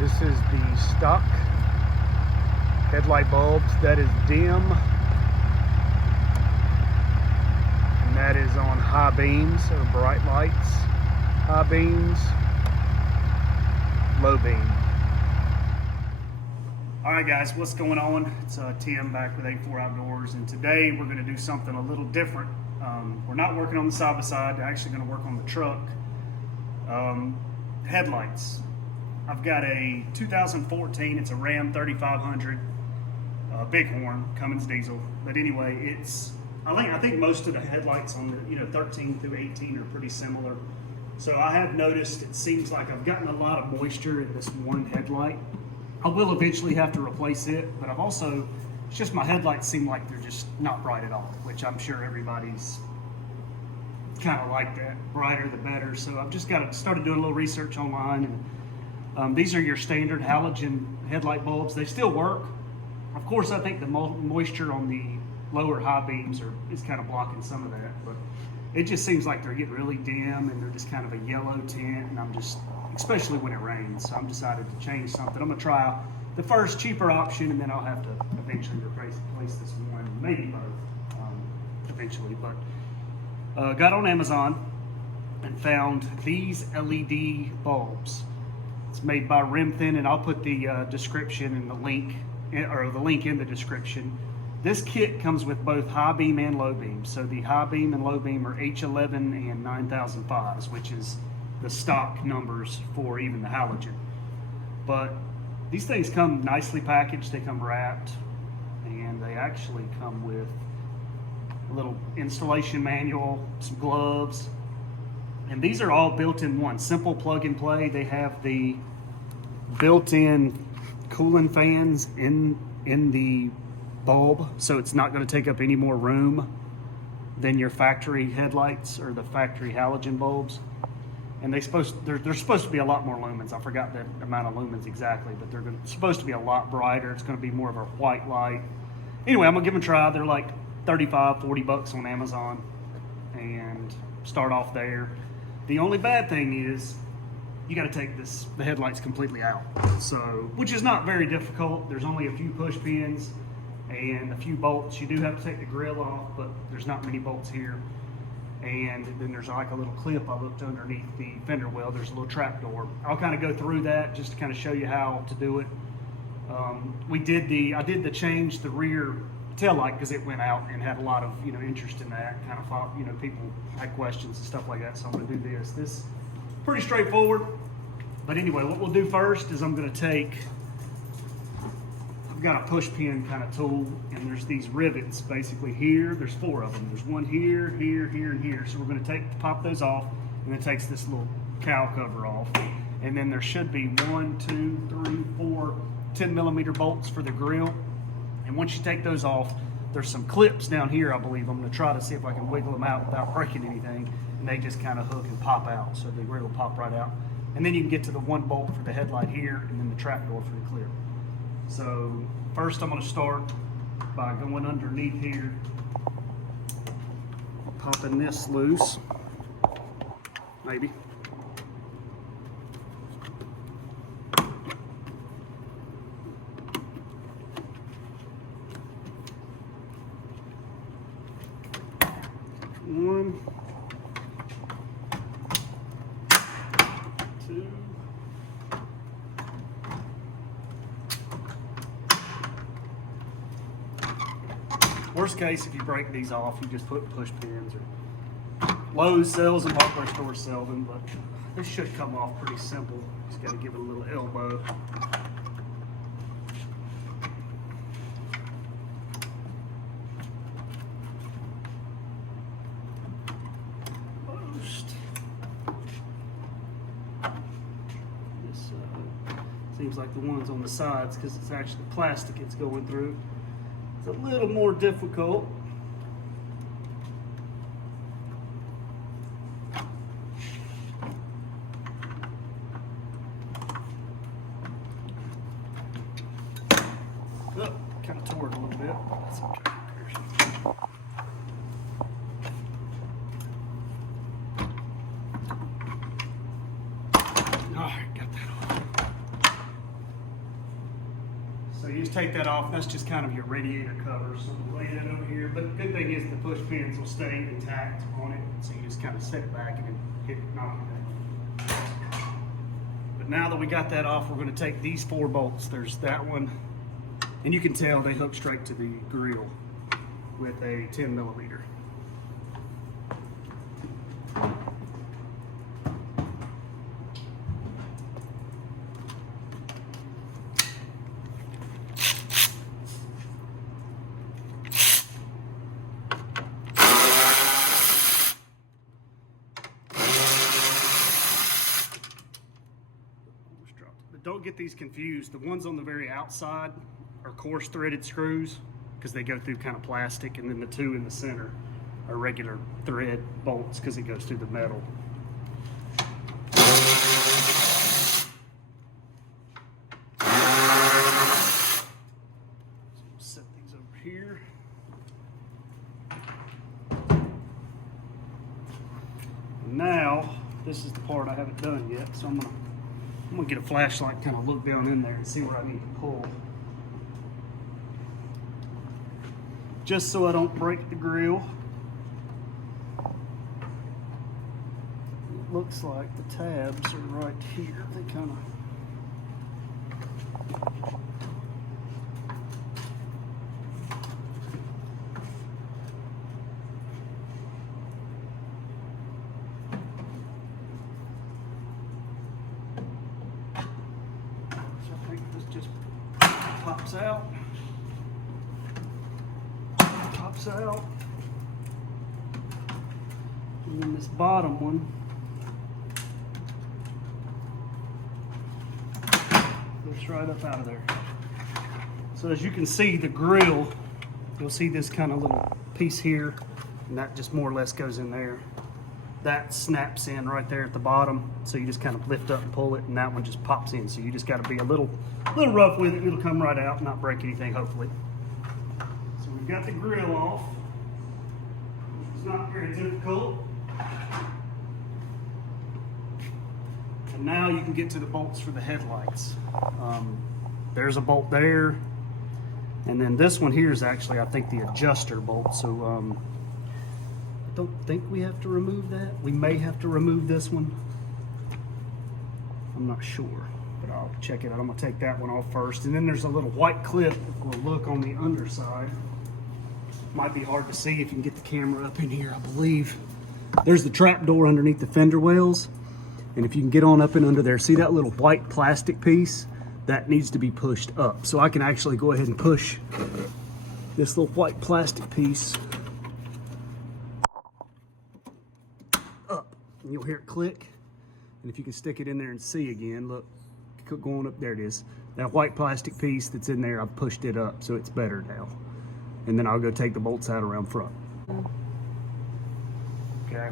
This is the stock headlight bulbs. That is dim, and that is on high beams or bright lights. High beams, low beam. All right, guys, what's going on? It's Tim back with A4 Outdoors, and today we're going to do something a little different. We're not working on the side by side. We're actually going to work on the truck headlights. I've got a 2014. It's a Ram 3500 Bighorn Cummins diesel. But anyway, I think most of the headlights on the 13 through 18 are pretty similar. So I have noticed it seems like I've gotten a lot of moisture in this one headlight. I will eventually have to replace it, but it's just my headlights seem like they're just not bright at all, which I'm sure everybody's kind of like that. Brighter the better. So I've just started doing a little research online, and these are your standard halogen headlight bulbs. They still work. Of course, I think the moisture on the lower high beams is kind of blocking some of that, but it just seems like they're getting really dim and they're just kind of a yellow tint, and especially when it rains, so I'm decided to change something. I'm gonna try the first cheaper option, and then I'll have to eventually replace this one, maybe both, eventually. But got on Amazon and found these LED bulbs. It's made by Remthin, and I'll put the description and the link in the description. This kit comes with both high beam and low beam. So the high beam and low beam are H11 and 9005s, which is the stock numbers for even the halogen. But these things come nicely packaged. They come wrapped, and they actually come with a little installation manual, some gloves, and these are all built in one. Simple plug and play. They have the built-in cooling fans in the bulb, so it's not going to take up any more room than your factory headlights or the factory halogen bulbs. And they're supposed to be a lot more lumens. I forgot the amount of lumens exactly, but they're supposed to be a lot brighter. It's going to be more of a white light. Anyway, I'm going to give them a try. They're like 35, 40 bucks on Amazon, and start off there. The only bad thing is you got to take the headlights completely out. So, which is not very difficult. There's only a few push pins and a few bolts. You do have to take the grill off, but there's not many bolts here. And then there's like a little clip I looked underneath the fender well. There's a little trap door. I'll kind of go through that just to kind of show you how to do it. I did change the rear tail light because it went out, and had a lot of interest in that. Kind of thought people had questions and stuff like that. So I'm going to do this. This is pretty straightforward. But anyway, what we'll do first is I've got a push pin kind of tool, and there's these rivets basically here. There's 4 of them. There's one here, here, here, and here. So we're going to pop those off, and it takes this little cowl cover off. And then there should be 1, 2, 3, 4 10 millimeter bolts for the grill. And once you take those off, there's some clips down here, I believe. I'm going to try to see if I can wiggle them out without breaking anything. And they just kind of hook and pop out, so the grill will pop right out. And then you can get to the one bolt for the headlight here, and then the trap door for the clear. So first I'm going to start by going underneath here, popping this loose, maybe. One, 2. Worst case, if you break these off, you just put push pins. Or Lowe's sells them, hardware stores sell them, but this should come off pretty simple. Just got to give it a little elbow. Seems like the ones on the sides, because it's actually plastic it's going through. It's a little more difficult. Oh, kind of tore it a little bit. That's okay. All right, got that on. you just take that off. That's just kind of your radiator cover. So we'll lay that over here. But the good thing is the push pins will stay intact on it. So you just kind of step back and then knock it down. But now that we got that off, we're going to take these 4 bolts. There's that one. And you can tell they hook straight to the grill with a 10 millimeter. But don't get these confused. The ones on the very outside are coarse threaded screws because they go through kind of plastic, and then the 2 in the center are regular thread bolts because it goes through the metal. So we'll set these over here. Now, this is the part I haven't done yet, so I'm gonna get a flashlight, kind of look down in there and see what I need to pull. Just so I don't break the grill. It looks like the tabs are right here. They kind of... So I think this just pops out. Out, and then this bottom one lifts right up out of there. So as you can see, the grill, you'll see this kind of little piece here, and that just more or less goes in there. That snaps in right there at the bottom, so you just kind of lift up and pull it, and that one just pops in. So you just got to be a little rough with it. It'll come right out, not break anything, hopefully. Got the grill off, which is not very difficult. And now you can get to the bolts for the headlights. There's a bolt there, and then this one here is actually, I think, the adjuster bolt. So I don't think we have to remove that. We may have to remove this one. I'm not sure, but I'll check it out. I'm gonna take that one off first. And then there's a little white clip that will look on the underside. Might be hard to see if you can get the camera up in here, I believe. There's the trap door underneath the fender wells. And if you can get on up and under there, see that little white plastic piece? That needs to be pushed up. So I can actually go ahead and push this little white plastic piece up. And you'll hear it click. And if you can stick it in there and see again, look, going up, there it is. That white plastic piece that's in there, I've pushed it up, so it's better now. And then I'll go take the bolts out around front. Okay,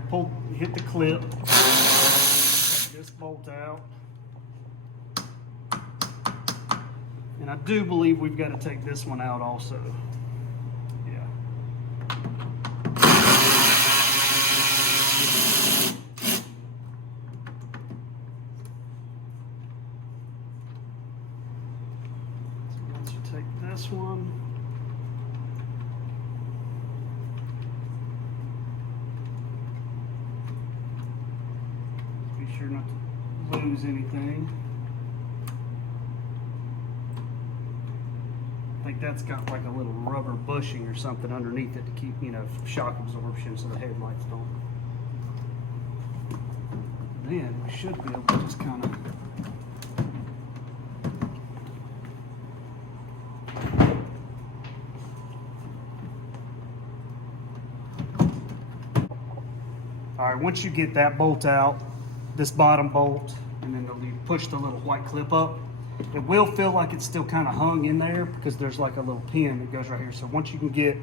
hit the clip, take this bolt out. And I do believe we've got to take this one out also. Yeah. So once you take this one, sure not to lose anything. I think that's got like a little rubber bushing or something underneath it to keep, you know, shock absorption so the headlights don't. Then we should be able to just kind of all right, once you get that bolt out, this bottom bolt, and then you push the little white clip up, it will feel like it's still kind of hung in there because there's like a little pin that goes right here. So once you can get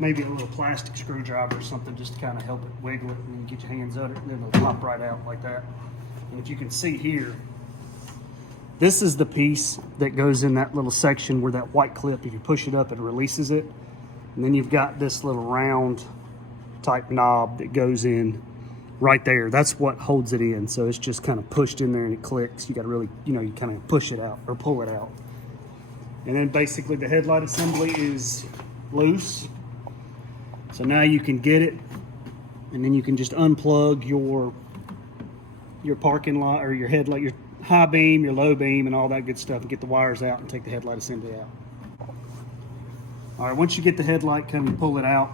maybe a little plastic screwdriver or something just to kind of help it wiggle it, and then get your hands under it, and then it'll pop right out like that. And if you can see here, this is the piece that goes in that little section where that white clip, if you push it up, it releases it. And then you've got this little round type knob that goes in right there. That's what holds it in. So it's just kind of pushed in there and it clicks. You got to really, you know, you kind of push it out or pull it out. And then basically the headlight assembly is loose. So now you can get it, and then you can just unplug your parking light or your headlight, your high beam, your low beam, and all that good stuff, and get the wires out and take the headlight assembly out. All right, once you get the headlight, kind of pull it out.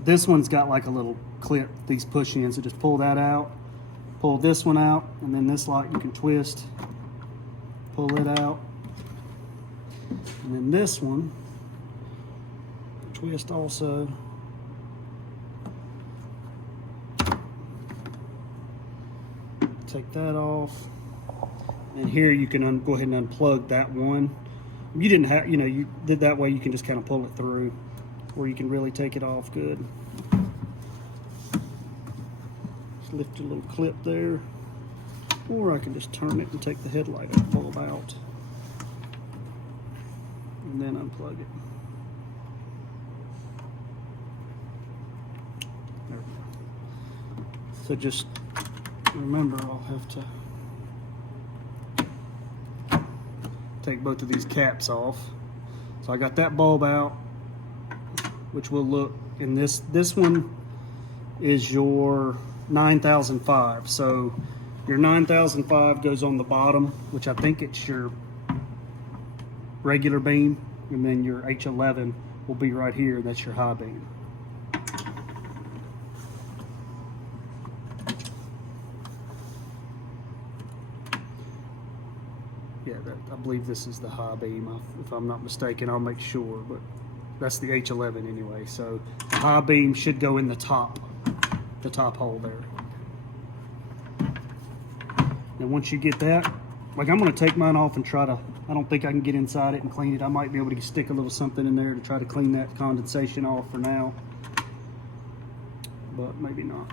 This one's got like a little clip, these push ins, so just pull that out, pull this one out, and then this light you can twist, pull it out. And then this one, twist also. Take that off. And here you can go ahead and unplug that one. You didn't have, you did that way, you can just kind of pull it through where you can really take it off good. Just lift your little clip there. Or I can just turn it and take the headlight bulb out. And then unplug it. There we go. So just remember, I'll have to take both of these caps off. So I got that bulb out, which will look, and this one is your 9005. So your 9005 goes on the bottom, which I think it's your regular beam, and then your H11 will be right here. That's your high beam. Yeah, I believe this is the high beam. If I'm not mistaken, I'll make sure, but that's the H11 anyway. So the high beam should go in the top hole there. And once you get that, like I'm going to take mine off and try to, I don't think I can get inside it and clean it. I might be able to stick a little something in there to try to clean that condensation off for now, but maybe not.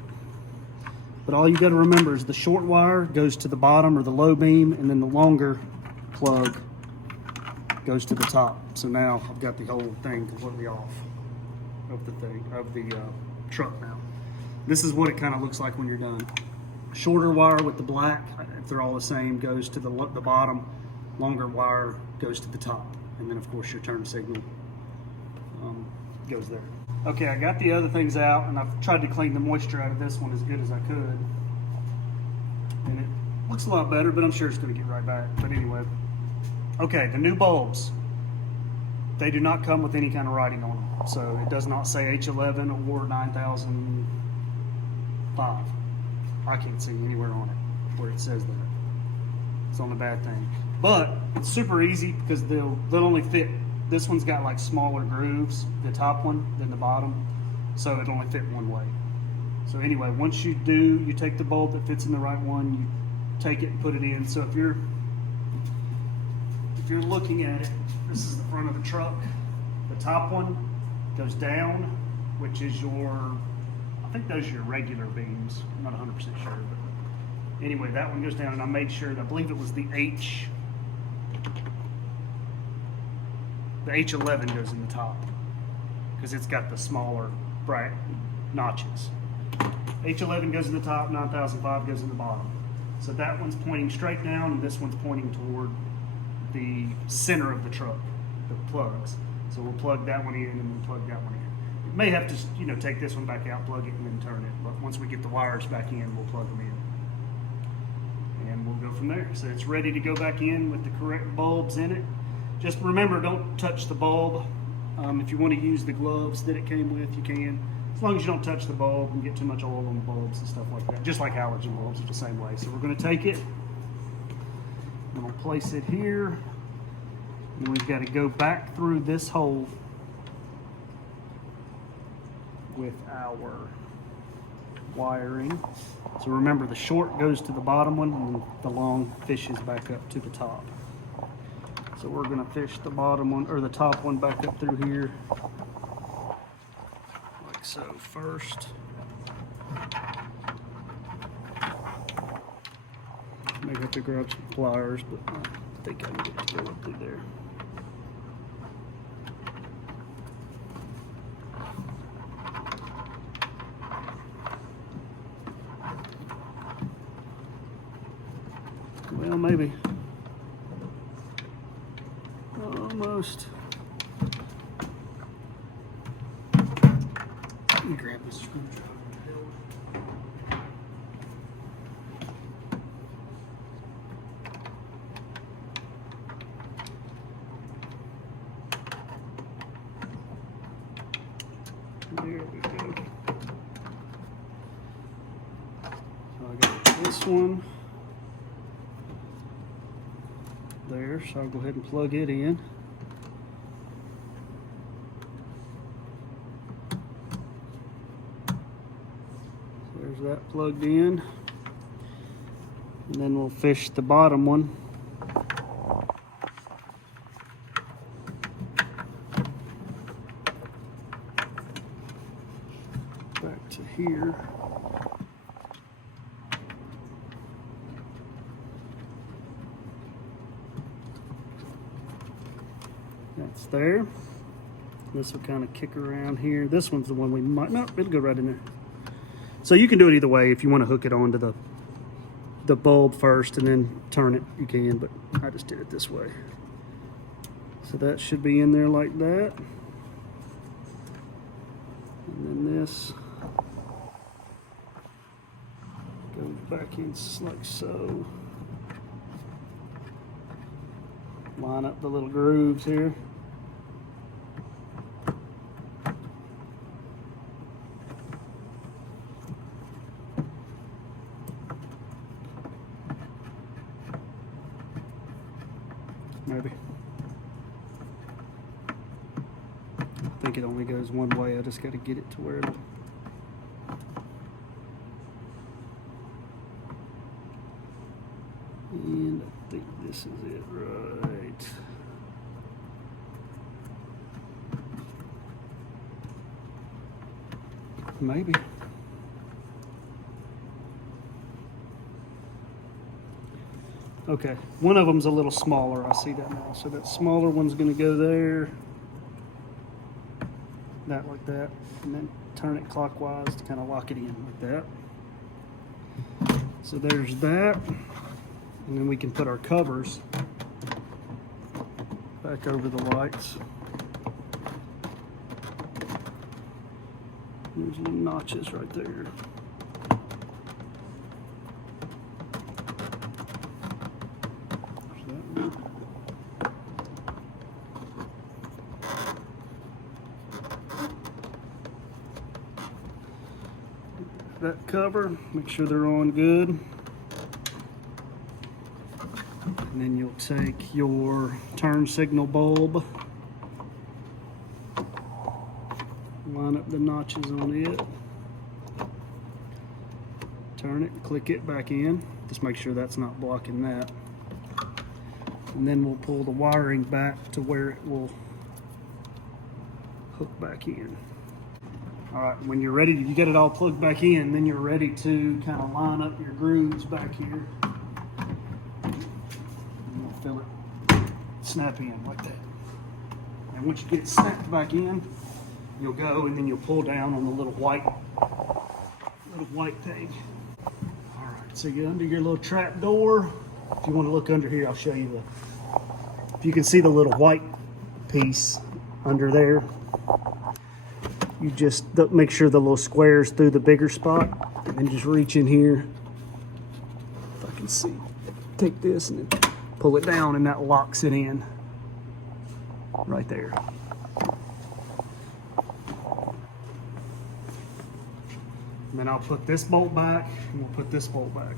But all you got to remember is the short wire goes to the bottom or the low beam, and then the longer plug goes to the top. So now I've got the whole thing completely off of the truck now. This is what it kind of looks like when you're done. Shorter wire with the black, if they're all the same, goes to the bottom. Longer wire goes to the top, and then of course your turn signal goes there. Okay, I got the other things out, and I've tried to clean the moisture out of this one as good as I could, and it looks a lot better, but I'm sure it's going to get right back. But anyway, okay, the new bulbs, they do not come with any kind of writing on them, so it does not say H11 or 9005. I can't see anywhere on it where it says that. It's on the bad thing. But it's super easy because they'll only fit, this one's got like smaller grooves, the top one, than the bottom. So it'll only fit one way. So anyway, once you do, you take the bulb that fits in the right one, you take it and put it in. So if you're looking at it, this is the front of the truck. The top one goes down, which is your, I think those are your regular beams. I'm not 100% sure, but anyway, that one goes down, and I made sure, I believe it was the H11 goes in the top because it's got the smaller bright notches. H11 goes in the top, 9005 goes in the bottom. So that one's pointing straight down, and this one's pointing toward the center of the truck, the plugs. So we'll plug that one in and then plug that one in. You may have to, take this one back out, plug it, and then turn it. But once we get the wires back in, we'll plug them in. And we'll go from there. So it's ready to go back in with the correct bulbs in it. Just remember, don't touch the bulb. If you want to use the gloves that it came with, you can. As long as you don't touch the bulb and get too much oil on the bulbs and stuff like that. Just like halogen bulbs, it's the same way. So we're going to take it, and we'll place it here. And we've got to go back through this hole with our wiring. So remember, the short goes to the bottom one, and the long fishes back up to the top. So we're going to fish the bottom one, or the top one, back up through here, like so first. May have to grab some pliers, but I think I can get it to go up through there. Well, maybe. almost. Let me grab this screwdriver. There we go. So I got this one there, so I'll go ahead and plug it in. So there's that plugged in. And then we'll fish the bottom one. Back to here. That's there. This will kind of kick around here. This one's the one we might, no, it'll go right in there. So you can do it either way. If you want to hook it onto the bulb first and then turn it, you can, but I just did it this way. So that should be in there like that. And then this goes back in like so. Line up the little grooves here. Maybe. I think it only goes one way. I just got to get it to where it'll. And I think this is it, right? Maybe. Okay, one of them's a little smaller. I see that now. So that smaller one's going to go there. That like that. And then turn it clockwise to kind of lock it in like that. So there's that. And then we can put our covers back over the lights. There's little notches right there. There's that one. That cover, make sure they're on good. And then you'll take your turn signal bulb, line up the notches on it, turn it, click it back in. Just make sure that's not blocking that. And then we'll pull the wiring back to where it will hook back in. All right, when you're ready, you get it all plugged back in, then you're ready to kind of line up your grooves back here. Feel it snap in like that. And once you get it snapped back in, you'll go and then you'll pull down on the little white thing. All right, so you undo your little trap door. If you want to look under here, I'll show you if you can see the little white piece under there. You just make sure the little square's through the bigger spot, and then just reach in here. If I can see, take this and then pull it down, and that locks it in right there. And then I'll put this bolt back, and we'll put this bolt back.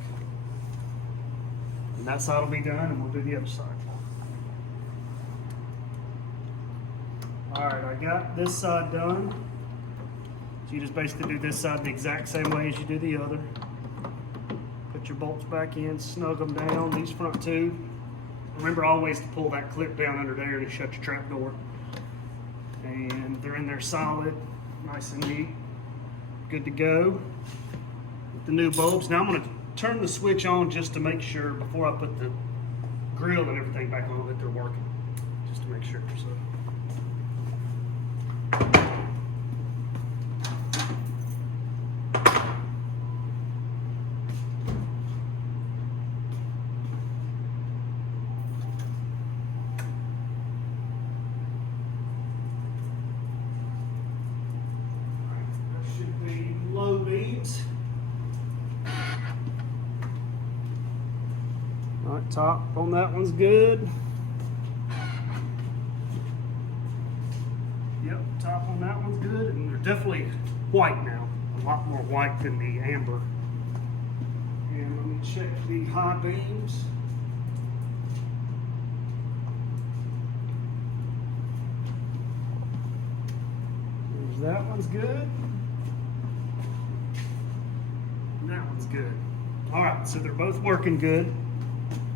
And that side will be done, and we'll do the other side. All right, I got this side done. So you just basically do this side the exact same way as you do the other. Put your bolts back in, snug them down, these front two. Remember always to pull that clip down under there to shut your trap door. And they're in there solid, nice and neat. Good to go. With the new bulbs. Now I'm going to turn the switch on just to make sure before I put the grill and everything back on that they're working. Just to make sure. So. Top on that one's good. Yep, top on that one's good, and they're definitely white now. A lot more white than the amber. And let me check the high beams. There's that one's good. And that one's good. All right, so they're both working good.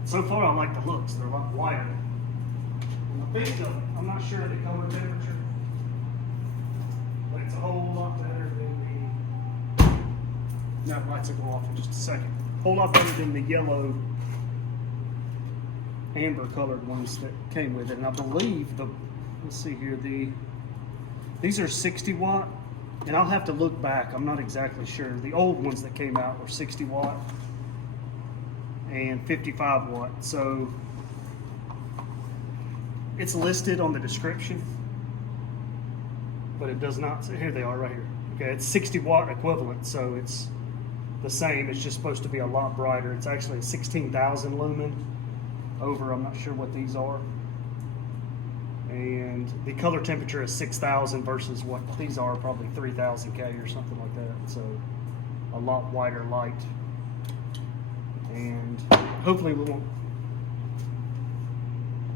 So far, I like the looks. They're a lot whiter. And I think I'm not sure of the color temperature, but it's a whole lot better than the. That lights will go off in just a second. A whole lot better than the yellow amber colored ones that came with it. And I believe let's see here, these are 60 watt, and I'll have to look back. I'm not exactly sure. The old ones that came out were 60 watt and 55 watt. So it's listed on the description, but it does not say, here they are right here. Okay, it's 60 watt equivalent, so it's the same. It's just supposed to be a lot brighter. It's actually 16,000 lumen over, I'm not sure what these are. And the color temperature is 6,000 versus what these are, probably 3,000 K or something like that. So a lot whiter light. And hopefully we won't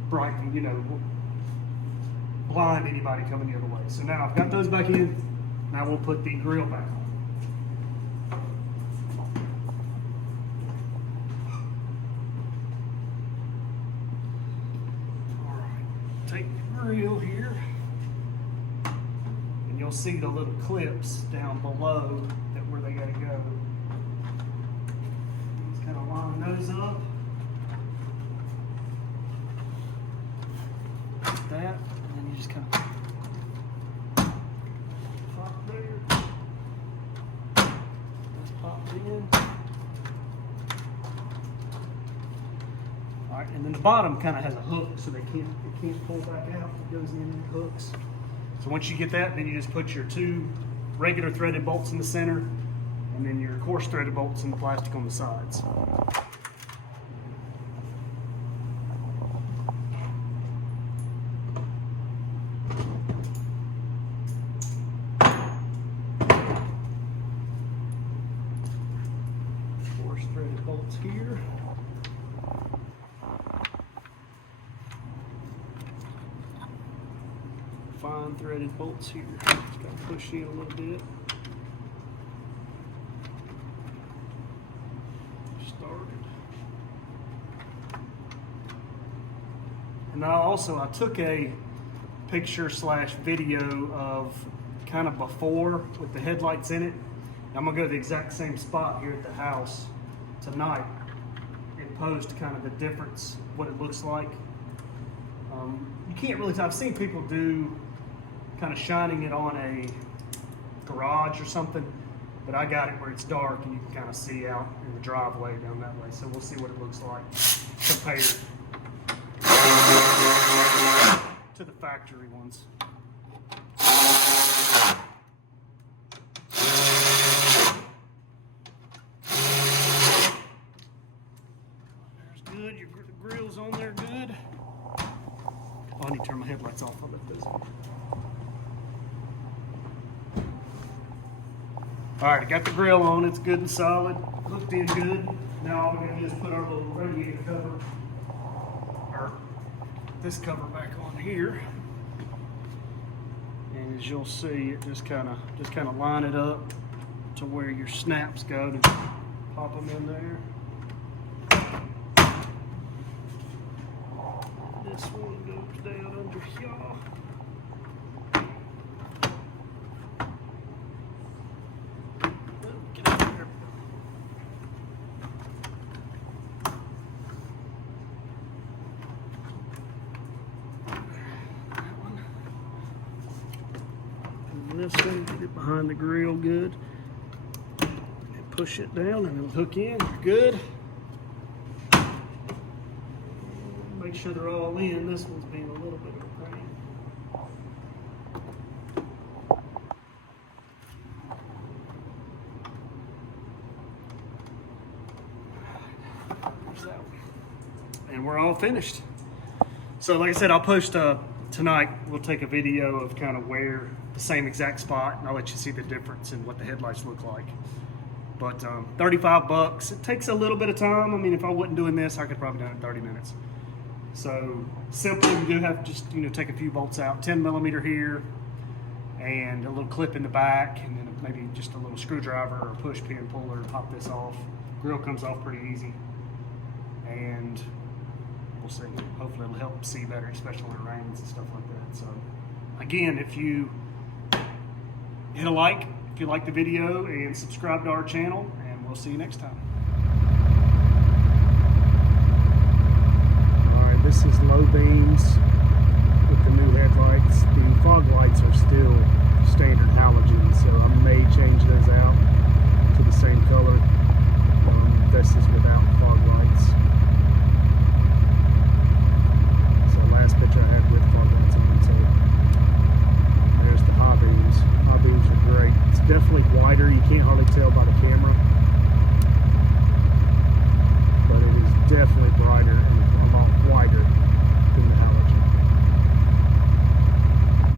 brighten, blind anybody coming the other way. So now I've got those back in. Now we'll put the grill back on. All right, take the grill here, and you'll see the little clips down below that where they gotta go. Just kind of line those up. Like that, and then you just kind of pop there. That's popped in. All right, and then the bottom kind of has a hook, so it can't pull back out. It goes in and it hooks. So once you get that, then you just put your 2 regular threaded bolts in the center, and then your coarse threaded bolts in the plastic on the sides. Coarse threaded bolts here. Fine threaded bolts here. Just got to push in a little bit. Started. And I took a picture / video of kind of before with the headlights in it. I'm gonna go to the exact same spot here at the house tonight and post kind of the difference, what it looks like. You can't really tell. I've seen people do kind of shining it on a garage or something, but I got it where it's dark and you can kind of see out in the driveway down that way. So we'll see what it looks like compared to the factory ones. There's good. Your grill's on there good. Oh, I need to turn my headlights off. I'll let those on. All right, I got the grill on. It's good and solid. Hooked in good. Now all we're going to do is put our little radiator cover, or this cover back on here. And as you'll see, it just kind of line it up to where your snaps go to pop them in there. This one goes down under here. Get out there. That one. And this one, get it behind the grill good. And push it down and it'll hook in. You're good. Make sure they're all in. This one's being a little bit of a pain. There's that one. all finished. So like I said, I'll post tonight, we'll take a video of kind of where the same exact spot, and I'll let you see the difference in what the headlights look like. But $35, it takes a little bit of time. I mean, if I wasn't doing this, I could probably done it in 30 minutes. So simply, you do have to just, take a few bolts out, 10 millimeter here, and a little clip in the back, and then maybe just a little screwdriver or push pin puller to pop this off. Grill comes off pretty easy, and we'll see. Hopefully it'll help see better, especially when it rains and stuff like that. So again, if you hit a like if you like the video, and subscribe to our channel, and we'll see you next time. Alright, this is low beams with the new headlights. The fog lights are still standard halogen, so I may change those out.